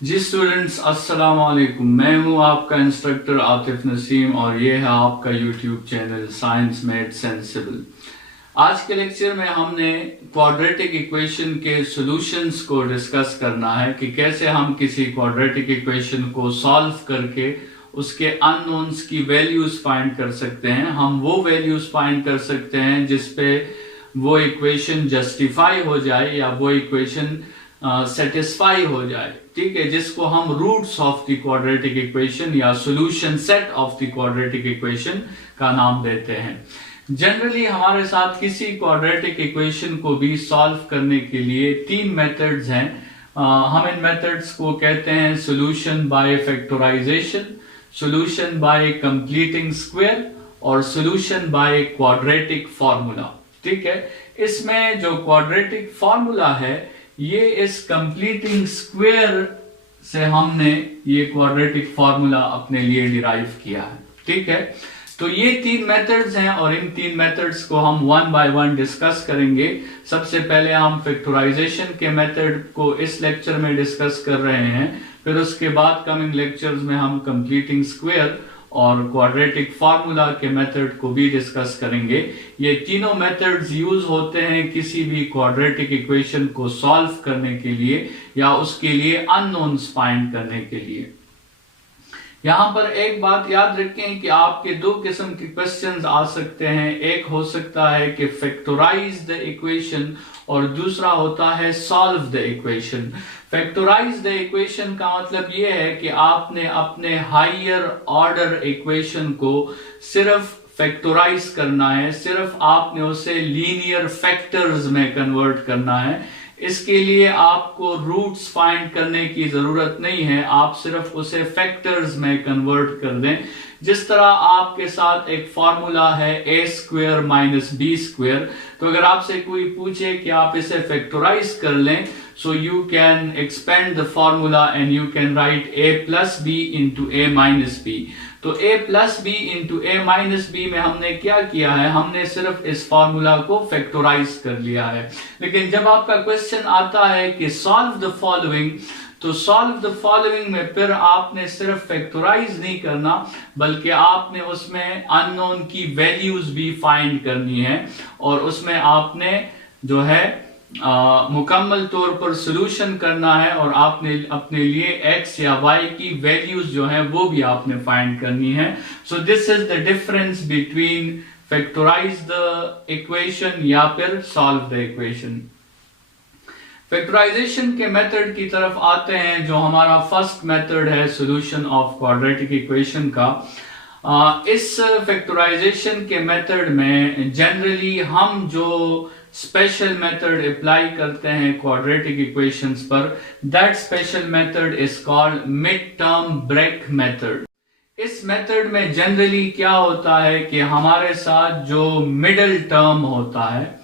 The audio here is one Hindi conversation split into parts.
जी स्टूडेंट्स, अस्सलाम वालेकुम। मैं हूं आपका इंस्ट्रक्टर आतिफ नसीम और ये है आपका YouTube channel science made sensible. आज के लेक्चर में हमने क्वाड्रेटिक इक्वेशन के सॉल्यूशंस को डिस्कस करना है कि कैसे हम किसी क्वाड्रेटिक इक्वेशन को सॉल्व करके उसके अननोन्स की वैल्यूज फाइंड कर सकते हैं। हम वो वैल्यूज फाइंड कर सकते हैं जिसपे वो इक्वेशन जस्टिफाई हो जाए या वो इक्वेशन सेटिस्फाई हो जाए, ठीक है, जिसको हम roots of the quadratic equation या solution set of the quadratic equation का नाम देते हैं। जनरली हमारे साथ किसी क्वाड्रेटिक इक्वेशन को भी सॉल्व करने के लिए तीन मेथड्स हैं। हम इन मेथड्स को कहते हैं solution by factorization, solution by completing square और सॉल्यूशन बाय क्वाड्रेटिक फॉर्मूला। ठीक है, इसमें जो क्वाड्रेटिक फॉर्मूला है ये इस कंप्लीटिंग स्क्वायर से हमने ये क्वाड्रेटिक फॉर्मूला अपने लिए डिराइव किया है। ठीक है, तो ये तीन मेथड्स हैं और इन तीन मेथड्स को हम वन बाय वन डिस्कस करेंगे। सबसे पहले हम फैक्टराइजेशन के मेथड को इस लेक्चर में डिस्कस कर रहे हैं, फिर उसके बाद कमिंग लेक्चर्स में हम कंप्लीटिंग स्क्वायर और क्वाड्रेटिक फॉर्मूला के मेथड को भी डिस्कस करेंगे। ये तीनों मेथड्स यूज होते हैं किसी भी क्वाड्रेटिक इक्वेशन को सॉल्व करने के लिए या उसके लिए अननोन्स फाइंड करने के लिए। यहां पर एक बात याद रखें कि आपके दो किस्म के क्वेश्चंस आ सकते हैं। एक हो सकता है कि फैक्टराइज द इक्वेशन और दूसरा होता है solve the equation. Factorize the equation का मतलब यह है कि आपने अपने हायर ऑर्डर इक्वेशन को सिर्फ फैक्टराइज करना है, सिर्फ आपने उसे लीनियर फैक्टर्स में कन्वर्ट करना है। इसके लिए आपको रूट्स फाइंड करने की जरूरत नहीं है, आप सिर्फ उसे फैक्टर्स में कन्वर्ट कर दें। जिस तरह आपके साथ एक फॉर्मूला है a square minus B square, तो अगर आपसे कोई पूछे कि आप इसे फैक्टराइज कर लें, so you can expand the formula and you can write a plus b into a minus b। तो a plus b into a minus b में हमने क्या किया है, हमने सिर्फ इस फॉर्मूला को फैक्टराइज कर लिया है। लेकिन जब आपका क्वेश्चन आता है कि सॉल्व द फॉलोइंग, तो सॉल्व द फॉलोइंग में फिर आपने सिर्फ फैक्टराइज नहीं करना बल्कि आपने उसमें अननोन की वैल्यूज भी फाइंड करनी है और उसमें आपने जो है मुकम्मल तौर पर सॉल्यूशन करना है और आपने अपने लिए x या y की वैल्यूज जो है वो भी आपने फाइंड करनी है। So this is the difference between factorize the equation या फिर सॉल्व द इक्वेशन। फैक्टराइजेशन के मेथड की तरफ आते हैं, जो हमारा फर्स्ट मेथड है सॉल्यूशन ऑफ क्वाड्रेटिक इक्वेशन का। इस फैक्टराइजेशन के मेथड में जनरली हम जो स्पेशल मेथड अप्लाई करते हैं क्वाड्रेटिक इक्वेशंस पर, that special method is called mid term break method. इस मेथड में जनरली क्या होता है कि हमारे साथ जो मिडल टर्म होता है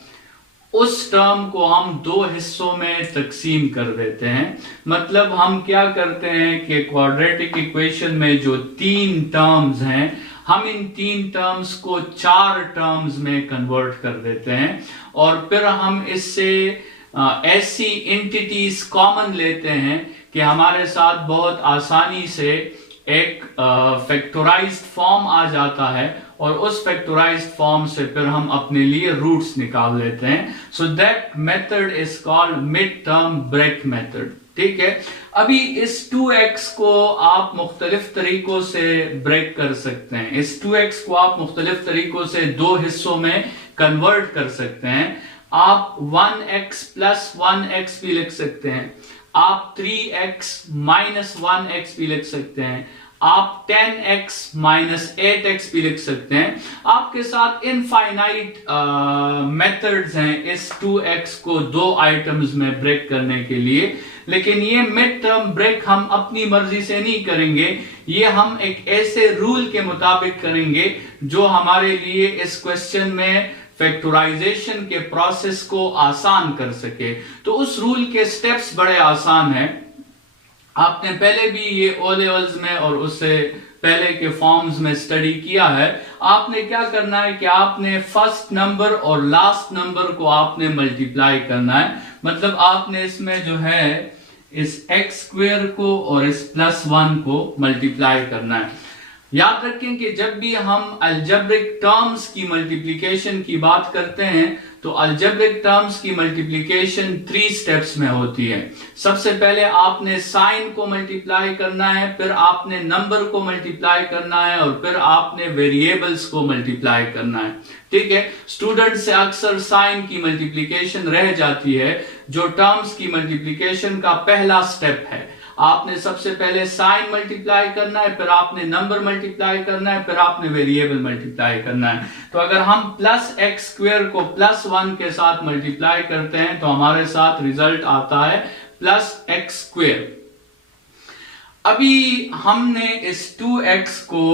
उस टर्म को हम दो हिस्सों में तकसीम कर देते हैं। मतलब हम क्या करते हैं कि क्वाड्रेटिक इक्वेशन में जो तीन टर्म्स हैं, हम इन तीन टर्म्स को चार टर्म्स में कन्वर्ट कर देते हैं और फिर हम इससे ऐसी एंटिटीज कॉमन लेते हैं कि हमारे साथ बहुत आसानी से एक फैक्टराइज्ड फॉर्म आ जाता है और उस फैक्टराइज्ड फॉर्म से फिर हम अपने लिए रूट्स निकाल लेते हैं। So that method is called mid term break method. ठीक है, अभी इस 2x को आप मुख्तलिफ तरीकों से ब्रेक कर सकते हैं। इस 2x को आप मुख्तलिफ तरीकों से दो हिस्सों में कन्वर्ट कर सकते हैं। आप 1x प्लस 1x भी लिख सकते हैं, आप 3x माइनस 1x भी लिख सकते हैं, आप 10x माइनस 8x भी लिख सकते हैं। आपके साथ इनफाइनाइट मेथड्स हैं इस 2x को दो आइटम्स में ब्रेक करने के लिए। लेकिन ये मिड टर्म ब्रेक हम अपनी मर्जी से नहीं करेंगे, ये हम एक ऐसे रूल के मुताबिक करेंगे जो हमारे लिए इस क्वेश्चन में फैक्टराइजेशन के प्रोसेस को आसान कर सके। तो उस रूल के स्टेप्स बड़े आसान हैं। आपने पहले भी ये ओ लेवल्स में और उससे पहले के फॉर्म्स में स्टडी किया है। आपने क्या करना है कि आपने फर्स्ट नंबर और लास्ट नंबर को आपने मल्टीप्लाई करना है। मतलब आपने इसमें जो है इस एक्स स्क्वेयर को और इस +1 को मल्टीप्लाई करना है। याद रखें कि जब भी हम अलजेब्रिक टर्म्स की मल्टीप्लिकेशन की बात करते हैं तो अलजेब्रिक टर्म्स की मल्टीप्लिकेशन 3 स्टेप्स में होती है। सबसे पहले आपने साइन को मल्टीप्लाई करना है, फिर आपने नंबर को मल्टीप्लाई करना है और फिर आपने वेरिएबल्स को मल्टीप्लाई करना है। ठीक है, स्टूडेंट से अक्सर साइन की मल्टीप्लिकेशन रह जाती है, जो टर्म्स की मल्टीप्लिकेशन का पहला स्टेप है। आपने सबसे पहले साइन मल्टीप्लाई करना है, फिर आपने नंबर मल्टीप्लाई करना है, फिर आपने वेरिएबल मल्टीप्लाई करना है। तो अगर हम +x² को +1 के साथ मल्टीप्लाई करते हैं तो हमारे साथ रिजल्ट आता है +x²। अभी हमने इस 2x को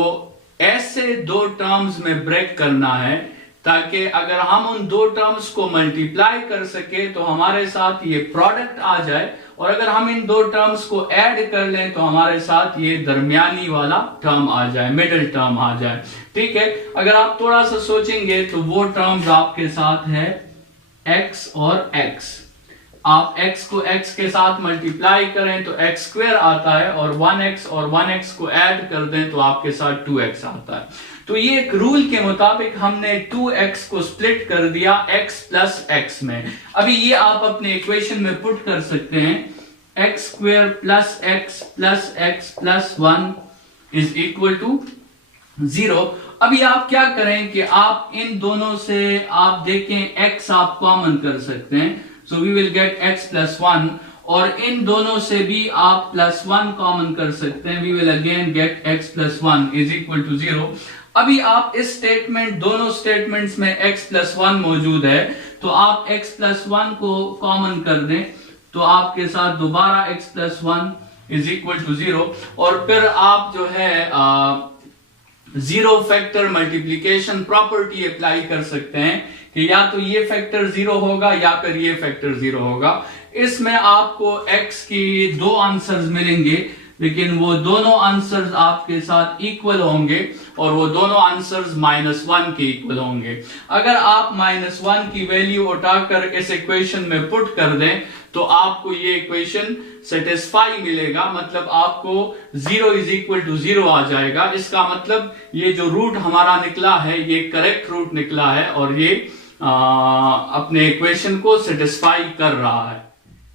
ऐसे दो टर्म्स में ब्रेक करना है ताकि अगर हम उन दो टर्म्स को मल्टीप्लाई कर सके तो हमारे साथ ये प्रोडक्ट आ जाए, और अगर हम इन दो टर्म्स को ऐड कर लें तो हमारे साथ ये दरमियानी वाला टर्म आ जाए, मिडिल टर्म आ जाए। ठीक है, अगर आप थोड़ा सा सोचेंगे तो वो टर्म्स आपके साथ है x और x। आप x को x के साथ मल्टीप्लाई करें तो x² आता है, और 1x और 1x को ऐड कर दें तो आपके साथ 2x आता है। तो ये एक रूल के मुताबिक हमने 2x को स्प्लिट कर दिया x प्लस x में। अभी ये आप अपने इक्वेशन में पुट कर सकते हैं, x² plus x plus 1 is equal to 0। अभी आप क्या करें कि आप इन दोनों से आप देखें x आप कॉमन कर सकते हैं, so we will get x plus 1, और इन दोनों से भी आप +1 कॉमन कर सकते हैं, we will again get x plus 1 is equal to 0। अभी आप इस स्टेटमेंट, दोनों स्टेटमेंट्स में x प्लस 1 मौजूद है, तो आप x प्लस 1 को कॉमन कर दें तो आपके साथ दोबारा x plus 1 is equal to 0, और फिर आप जो है zero factor multiplication property apply कर सकते हैं कि या तो ये फैक्टर 0 होगा या फिर ये फैक्टर 0 होगा। इसमें आपको x की दो आंसर्स मिलेंगे, लेकिन वो दोनों आंसर्स आपके साथ इक्वल होंगे और वो दोनों आंसर्स -1 के इक्वल होंगे। अगर आप -1 की वैल्यू उठाकर इस इक्वेशन में पुट कर दें तो आपको ये इक्वेशन सेटिस्फाई मिलेगा, मतलब आपको 0 इज इक्वल टू 0 आ जाएगा। इसका मतलब ये जो रूट हमारा निकला है ये करेक्ट रूट निकला है और ये अपने इक्वेशन को सेटिस्फाई कर रहा है।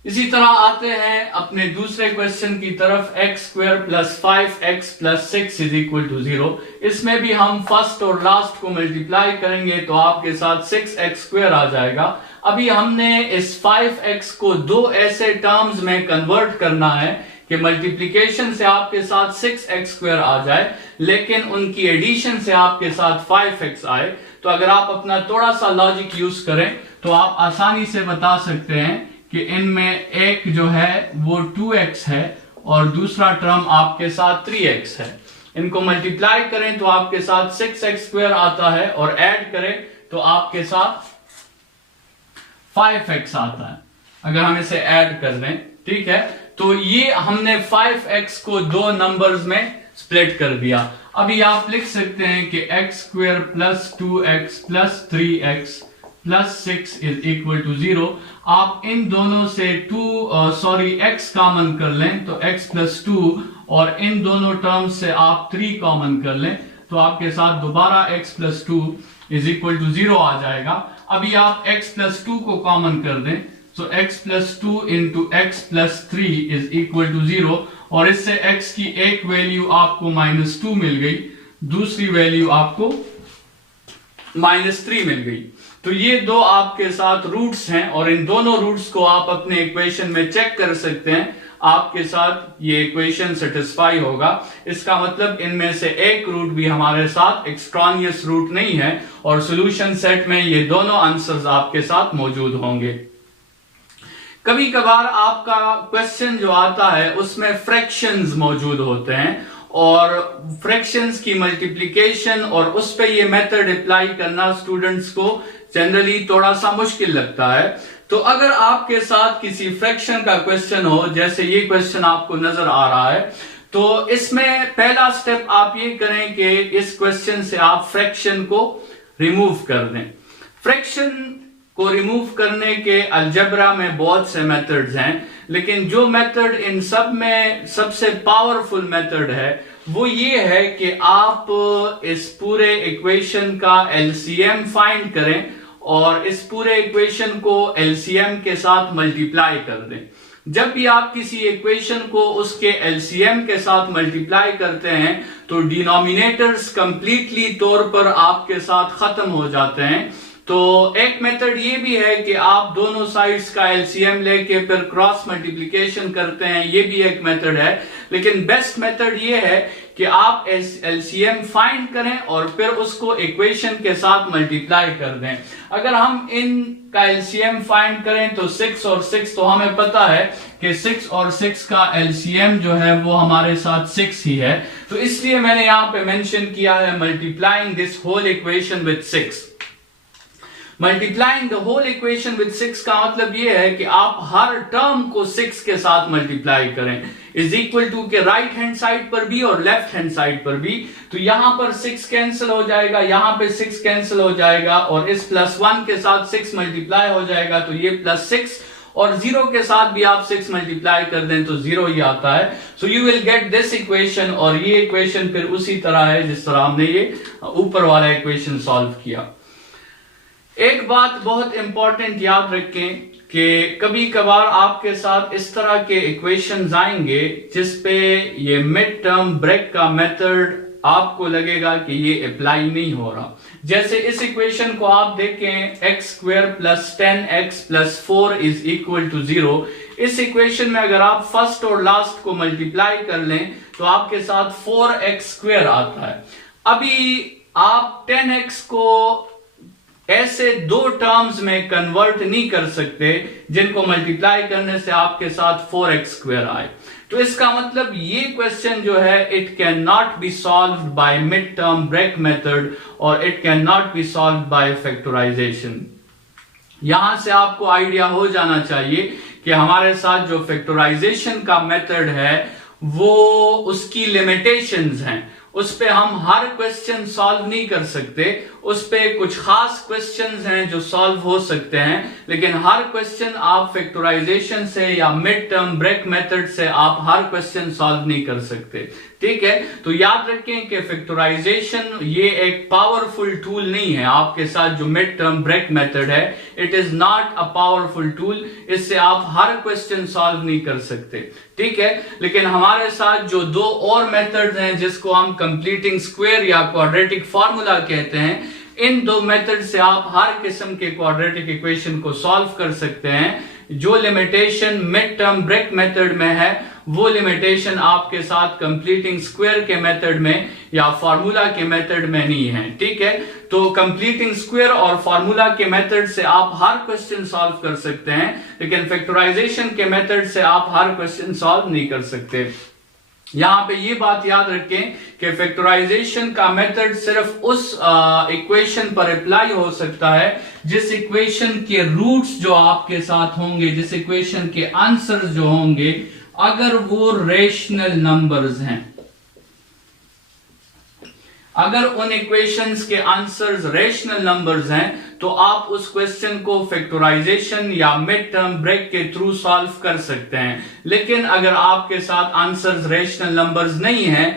इसी तरह आते हैं अपने दूसरे क्वेश्चन की तरफ, x² plus 5x plus 6 is equal to 0। इसमें भी हम फर्स्ट और लास्ट को मल्टीप्लाई करेंगे तो आपके साथ 6x² आ जाएगा। अभी हमने इस 5x को दो ऐसे टर्म्स में कन्वर्ट करना है कि मल्टीप्लिकेशन से आपके साथ 6x² आ जाए, लेकिन उनकी एडिशन से आपके साथ 5x आए। तो अगर आप अपना थोड़ा सा लॉजिक यूज करें तो आप आसानी से बता सकते हैं कि इनमें एक जो है वो 2x है और दूसरा टर्म आपके साथ 3x है। इनको मल्टीप्लाई करें तो आपके साथ 6x² आता है और ऐड करें तो आपके साथ 5x आता है, अगर हम इसे ऐड कर दें। ठीक है, तो ये हमने 5x को दो नंबर्स में स्प्लिट कर दिया। अभी आप लिख सकते हैं कि x² plus 2x plus 3x plus 6 is equal to 0। आप इन दोनों से x कॉमन कर लें तो x प्लस 2, और इन दोनों टर्म्स से आप 3 कॉमन कर लें तो आपके साथ दोबारा x plus 2 is equal to 0 आ जाएगा। अभी आप x प्लस 2 को कॉमन कर दें तो x plus 2 into x plus 3 is equal to 0, और इससे x की एक वैल्यू आपको -2 मिल गई, दूसरी वैल्यू आपको -3 मिल गई। तो ये दो आपके साथ रूट्स हैं और इन दोनों रूट्स को आप अपने इक्वेशन में चेक कर सकते हैं, आपके साथ ये इक्वेशन सेटिस्फाई होगा। इसका मतलब इनमें से एक रूट भी हमारे साथ एक्सट्रानियस रूट नहीं है और सॉल्यूशन सेट में ये दोनों आंसर्स आपके साथ मौजूद होंगे। कभी कभार आपका क्वेश्चन जो आता है उसमें फ्रैक्शंस मौजूद होते हैं और फ्रैक्शंस की मल्टीप्लिकेशन और उस पे ये मेथड अप्लाई करना स्टूडेंट्स को जनरली थोड़ा सा मुश्किल लगता है। तो अगर आपके साथ किसी फ्रैक्शन का क्वेश्चन हो, जैसे ये क्वेश्चन आपको नजर आ रहा है, तो इसमें पहला स्टेप आप ये करें कि इस क्वेश्चन से आप फ्रैक्शन को रिमूव कर दें। फ्रैक्शन को रिमूव करने के अलजेब्रा में बहुत से मेथड्स हैं, लेकिन जो मेथड इन सब में सबसे पावरफुल मेथड है वो ये है कि आप इस पूरे इक्वेशन का एलसीएम फाइंड करें और इस पूरे इक्वेशन को एलसीएम के साथ मल्टीप्लाई कर दें। जब भी आप किसी इक्वेशन को उसके एलसीएम के साथ मल्टीप्लाई करते हैं तो डिनोमिनेटर्स कंप्लीटली तौर पर आपके साथ खत्म हो जाते हैं। तो एक मेथड ये भी है कि आप दोनों साइड्स का एलसीएम लेके फिर क्रॉस मल्टीप्लिकेशन करते हैं, ये भी एक मेथड है। लेकिन बेस्ट मेथड ये है कि आप एलसीएम फाइंड करें और फिर उसको इक्वेशन के साथ मल्टीप्लाई कर दें। अगर हम इन का एलसीएम फाइंड करें तो 6 और 6, तो हमें पता है कि 6 और 6 का एलसीएम जो है वो हमारे साथ 6 ही है। तो इसलिए मैंने यहां पे मेंशन किया है multiplying this whole equation with 6। Multiplying the whole equation with 6 का मतलब यह है कि आप हर टर्म को 6 के साथ मल्टीप्लाई करें, इज इक्वल टू के राइट हैंड साइड पर भी और लेफ्ट हैंड साइड पर भी। तो यहां पर 6 कैंसिल हो जाएगा, यहां पे 6 कैंसिल हो जाएगा और इस +1 के साथ 6 मल्टीप्लाई हो जाएगा तो ये +6, और 0 के साथ भी आप 6 मल्टीप्लाई कर दें तो 0 ही आता है। So you will get this equation, और ये इक्वेशन फिर उसी तरह है जिस तरह हमने ये ऊपर वाला इक्वेशन सॉल्व किया। एक बात बहुत इंपॉर्टेंट याद रखें कि कभी कभार आपके साथ इस तरह के इक्वेशंस आएंगे जिसपे ये मिड टर्म ब्रेक का मेथड आपको लगेगा कि ये अप्लाई नहीं हो रहा। जैसे इस इक्वेशन को आप देखें, x² + 10x + 4 = 0। इस इक्वेशन में अगर आप फर्स्ट और लास्ट को मल्टीप्लाई कर लें तो आपके साथ 4x² आता है। अभी आप 10x को ऐसे दो टर्म्स में कन्वर्ट नहीं कर सकते जिनको मल्टीप्लाई करने से आपके साथ 4x² आए। तो इसका मतलब ये क्वेश्चन जो है it can not be solved by mid term break method और it can not be solved by factorisation. यहां से आपको आइडिया हो जाना चाहिए कि हमारे साथ जो फैक्टराइजेशन का मेथड है वो उसकी लिमिटेशंस हैं, उस पे हम हर क्वेश्चन सॉल्व नहीं कर सकते। उस पे कुछ खास क्वेश्चंस हैं जो सॉल्व हो सकते हैं, लेकिन हर क्वेश्चन आप फैक्टराइजेशन से या मिड टर्म ब्रेक मेथड से आप हर क्वेश्चन सॉल्व नहीं कर सकते। ठीक है, तो याद रखें कि फैक्टराइजेशन ये एक पावरफुल टूल नहीं है। आपके साथ जो मिड टर्म ब्रेक मेथड है it is not a powerful tool, इससे आप हर क्वेश्चन सॉल्व नहीं कर सकते। ठीक है, लेकिन हमारे साथ जो दो और मेथड्स हैं जिसको हम कंप्लीटिंग स्क्वायर या क्वाड्रेटिक फार्मूला कहते हैं, इन दो मेथड से आप हर किस्म के क्वाड्रेटिक इक्वेशन को सॉल्व कर सकते हैं। जो limitation mid term break method में है वो लिमिटेशन आपके साथ कंप्लीटिंग स्क्वायर के मेथड में या फार्मूला के मेथड में नहीं है। ठीक है, तो कंप्लीटिंग स्क्वायर और फार्मूला के मेथड से आप हर क्वेश्चन सॉल्व कर सकते हैं, लेकिन फैक्टराइजेशन के मेथड से आप हर क्वेश्चन सॉल्व नहीं कर सकते। यहां पे ये बात याद रखें कि फैक्टराइजेशन का मेथड सिर्फ उस इक्वेशन पर अप्लाई हो सकता है जिस इक्वेशन के रूट्स जो आपके साथ होंगे, जिस इक्वेशन के आंसर्स जो होंगे, अगर वो रेशनल नंबर्स हैं। अगर उन इक्वेशंस के आंसर्स रेशनल नंबर्स हैं तो आप उस क्वेश्चन को फैक्टराइजेशन या मिड टर्म ब्रेक के थ्रू सॉल्व कर सकते हैं। लेकिन अगर आपके साथ आंसर्स रेशनल नंबर्स नहीं हैं,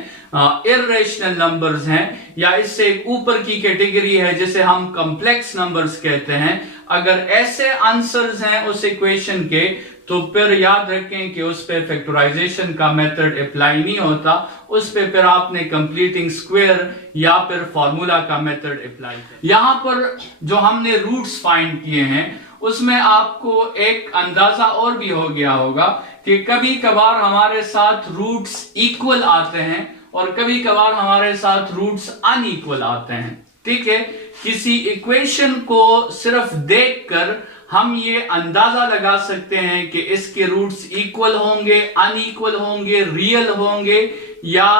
इर्रेशनल नंबर्स हैं, या इससे एक ऊपर की कैटेगरी है जिसे हम कॉम्प्लेक्स नंबर्स कहते हैं, अगर ऐसे आंसर्स हैं उस इक्वेशन के तो फिर याद रखें कि उस पे फैक्टराइजेशन का मेथड अप्लाई नहीं होता। उस पे फिर आपने कंप्लीटिंग स्क्वायर या फिर फॉर्मूला का मेथड अप्लाई किया। यहां पर जो हमने रूट्स फाइंड किए हैं उसमें आपको एक अंदाजा और भी हो गया होगा कि कभी कभार हमारे साथ रूट्स इक्वल आते हैं और कभी कभार हमारे साथ रूट्स अनइक्वल आते हैं। ठीक है, किसी इक्वेशन को सिर्फ देखकर हम ये अंदाजा लगा सकते हैं कि इसके रूट्स इक्वल होंगे, अनइक्वल होंगे, रियल होंगे या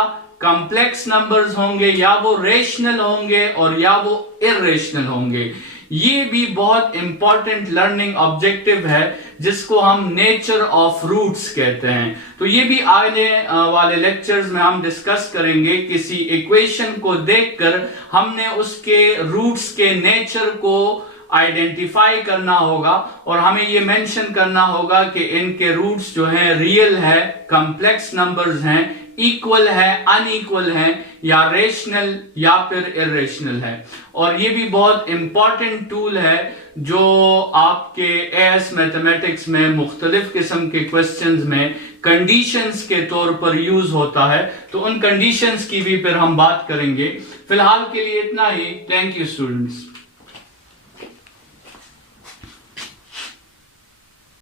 कॉम्प्लेक्स नंबर्स होंगे, या वो रेशनल होंगे और या वो इर्रेशनल होंगे। ये भी बहुत इंपॉर्टेंट लर्निंग ऑब्जेक्टिव है जिसको हम नेचर ऑफ रूट्स कहते हैं। तो ये भी आने वाले लेक्चर्स में हम डिस्कस करेंगे। किसी इक्वेशन को देखकर हमने उसके रूट्स के नेचर को आइडेंटिफाई करना होगा और हमें ये मेंशन करना होगा कि इनके रूट्स जो हैं रियल है, कॉम्प्लेक्स नंबर्स हैं, इक्वल है, अनइक्वल है, या रेशनल या फिर इरेशनल है। और ये भी बहुत इंपॉर्टेंट टूल है जो आपके एएस मैथमेटिक्स में मुख्तलिफ किस्म के क्वेश्चंस में कंडीशंस के तौर पर यूज होता है, तो उन कंडीशंस की भी फिर हम बात करेंगे। फिलहाल के लिए इतना ही। Thank you students.